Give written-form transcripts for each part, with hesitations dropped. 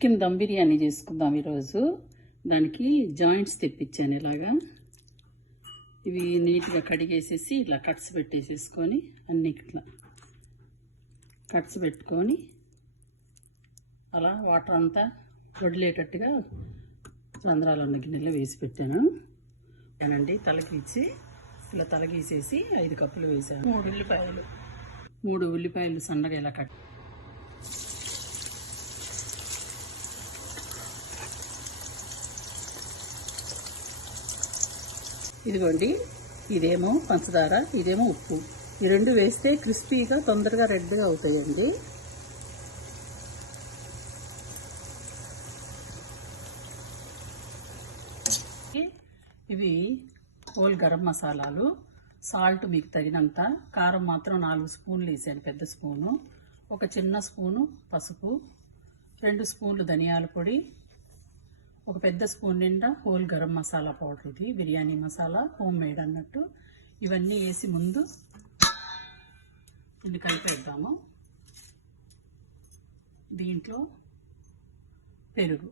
Chicken dum biryani చేసుకుందాం ఈరోజు. దానికి జాయింట్స్ తెప్పించాను. ఇలాగా ఇవి నీట్గా కడిగేసేసి ఇలా కట్స్ పెట్టేసేసుకొని అన్ని ఇట్లా కట్స్ పెట్టుకొని అలా వాటర్ అంతా వదిలేటట్టుగా రంధ్రాలు ఉన్న గిన్నెలో వేసి పెట్టాను. అండి తలగీసి ఇలా తలగీసేసి 5 కప్పులు వేసాను. 3 ఉల్లిపాయలు సన్నగా ఇలా కట్. ఇదిగోండి, ఇదేమో పంచదార, ఇదేమో ఉప్పు. ఈ రెండు వేస్తే క్రిస్పీగా తొందరగా రెడ్గా అవుతాయండి. ఇవి హోల్ గరం మసాలాలు. సాల్ట్ మీకు తగినంత. కారం మాత్రం 4 స్పూన్లు వేసాను, పెద్ద స్పూను. ఒక చిన్న స్పూను పసుపు, 2 స్పూన్లు ధనియాల పొడి, ఒక పెద్ద స్పూన్ నిండా హోల్ గరం మసాలా పౌడర్. ఇది బిర్యానీ మసాలా, హోమ్ మేడ్ అన్నట్టు. ఇవన్నీ వేసి ముందు ఇది కలిపేద్దాము. దీంట్లో పెరుగు,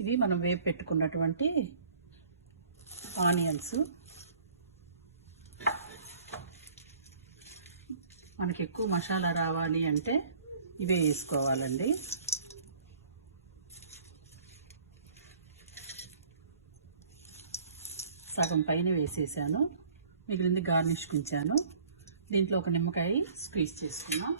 ఇది మనం వేపు పెట్టుకున్నటువంటి ఆనియన్స్. మనకి ఎక్కువ మసాలా రావాలి అంటే ఇవే వేసుకోవాలండి. సగం పైన వేసేసాను, మిగిలింది గార్నిష్ ఉంచాను. దీంట్లో ఒక నిమ్మకాయ స్క్వీజ్ చేసుకున్నాం.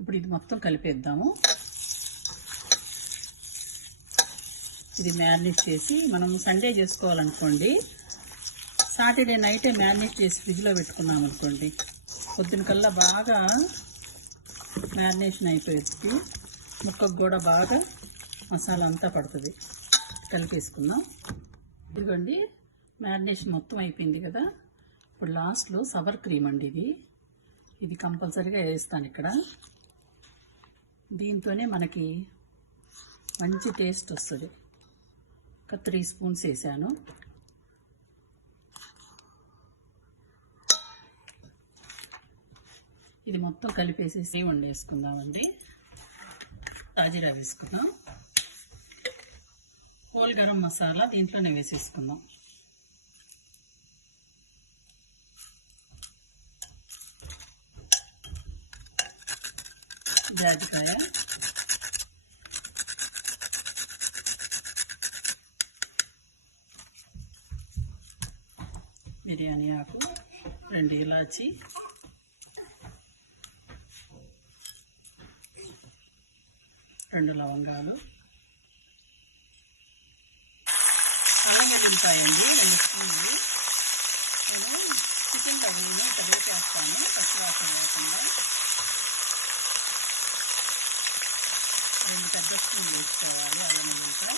ఇప్పుడు ఇది మొత్తం కలిపేద్దాము. ఇది మ్యారినేట్ చేసి మనం సండే చేసుకోవాలనుకోండి, సాటర్డే నైటే మ్యారినేట్ చేసి ఫ్రిడ్జ్లో పెట్టుకున్నాం అనుకోండి, పొద్దున కల్లా బాగా మ్యారినేషన్ అయిపోయింది. ముక్కకు కూడా బాగా మసాలా అంతా పడుతుంది. కలిపేసుకుందాం. ఇదిగోండి, మ్యారినేషన్ మొత్తం అయిపోయింది కదా. ఇప్పుడు లాస్ట్లో సవర్ క్రీమ్ అండి. ఇది కంపల్సరీగా వేస్తాను ఇక్కడ. దీంతోనే మనకి మంచి టేస్ట్ వస్తుంది. ఒక 3 స్పూన్స్ వేసాను. ఇది మొత్తం కలిపేసేసి వండేసుకుందామండి. తాజీరా వేసుకుందాం. హోల్ గరం మసాలా దీంట్లోనే వేసేసుకుందాం. జాజికాయ, బిర్యానీ ఆకు, 2 ఇలాచి, రెండు లవంగాలు, అల్లం వెల్లుల్లిపాయ అండి 2 స్పూన్లు. నేను చికెన్లో వేయను, ఇట్లా వేసేస్తాను పచ్చివాసన లేకుండా. 2 పెద్ద స్పూన్లు వేసుకోవాలి అల్లం వెల్లుల్లిపాయ.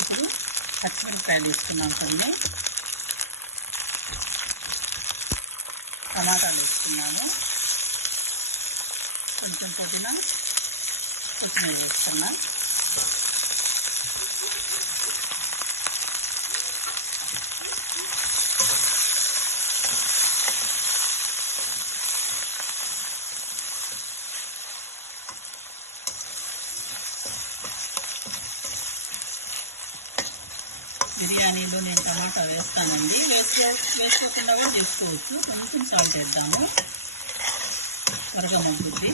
ఇప్పుడు పచ్చిమిరపకాయలు తీసుకున్నాం కొన్ని, టమాటాలు వేసుకున్నాను, కొంచెం పుదీనా, కొత్తిమీర వేసుకున్నా. బిర్యానీలో నేను టమాటా వేస్తానండి. వేసుకోకుండా కూడా చేసుకోవచ్చు. కొంచెం సాల్ట్ వేద్దాము, త్వరగా మగ్గుద్ది.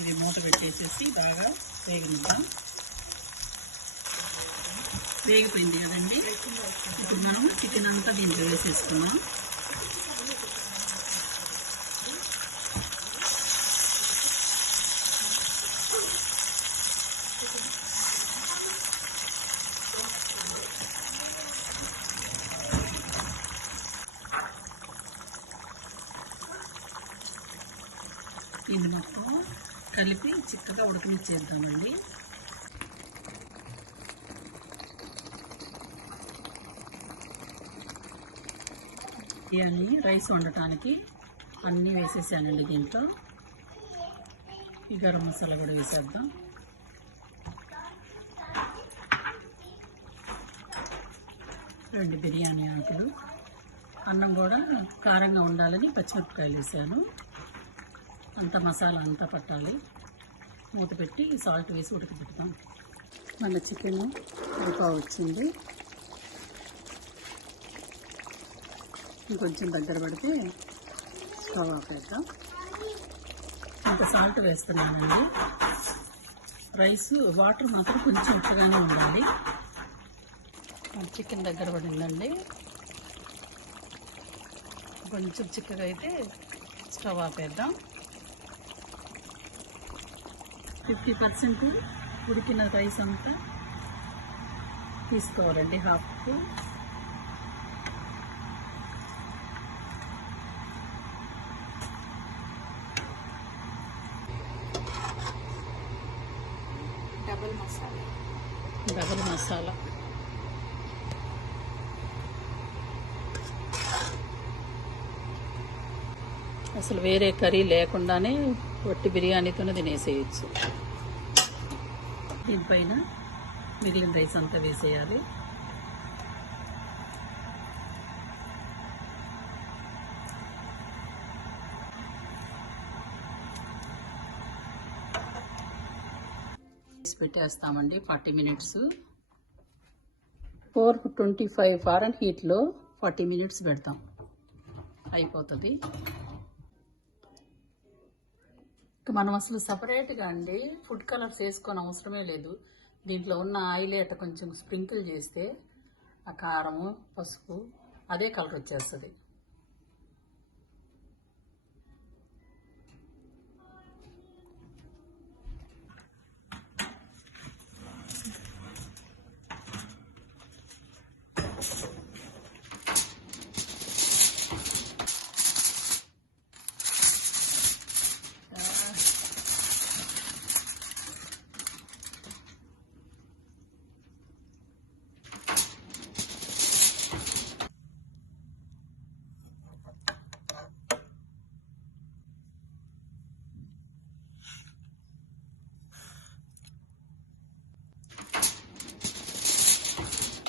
ఇది మూత పెట్టేసేసి బాగా వేగనిద్దాం. వేగిపోయింది కదండి. ఇప్పుడు మనం చికెన్ అంతా దీంట్లో వేసేసుకున్నాం. దీన్ని మొత్తం కలిపి చిక్కగా ఉడకనిచ్చేద్దామండి. బిర్యానీ రైస్ వండటానికి అన్నీ వేసేసానండి. దీంట్లో ఈ గరం మసాలా కూడా వేసేద్దాం. రెండు బిర్యానీ ఆకులు, అన్నం కూడా కారంగా ఉండాలని పచ్చిమిరపకాయలు వేసాను. అంత మసాలా అంతా పట్టాలి. మూత పెట్టి సాల్ట్ వేసి ఉడకబెడతాం. మన చికెన్ ఉడక వచ్చింది. ఇంకొంచెం దగ్గర పడితే స్టవ్ ఆపేద్దాం. ఇంత సాల్ట్ వేస్తున్నానండి. రైస్ వాటర్ మాత్రం కొంచెం ఉప్పగానే ఉండాలి. చికెన్ దగ్గర పడిందండి. కొంచెం చిక్కగా అయితే స్టవ్ ఆపేద్దాం. 50% ఉడికిన రైస్ అంతా తీసుకోవాలండి. హాఫ్ డబల్ మసాలా అసలు వేరే కర్రీ లేకుండానే వట్టి బిర్యానీతోనే తినేసేయచ్చు. దీనిపైన మిగిలిన రైస్ అంతా వేసేయాలి. పెట్టేస్తామండి. 40 మినిట్స్ 425 ఫారెన్హీట్లో 40 మినిట్స్ పెడతాం. అయిపోతుంది. మనం అసలు సపరేట్గా అండి ఫుడ్ కలర్స్ వేసుకొని అవసరమే లేదు. దీంట్లో ఉన్న ఆయిలే అట్ట కొంచెం స్ప్రింకిల్ చేస్తే ఆ కారము పసుపు అదే కలర్ వచ్చేస్తుంది.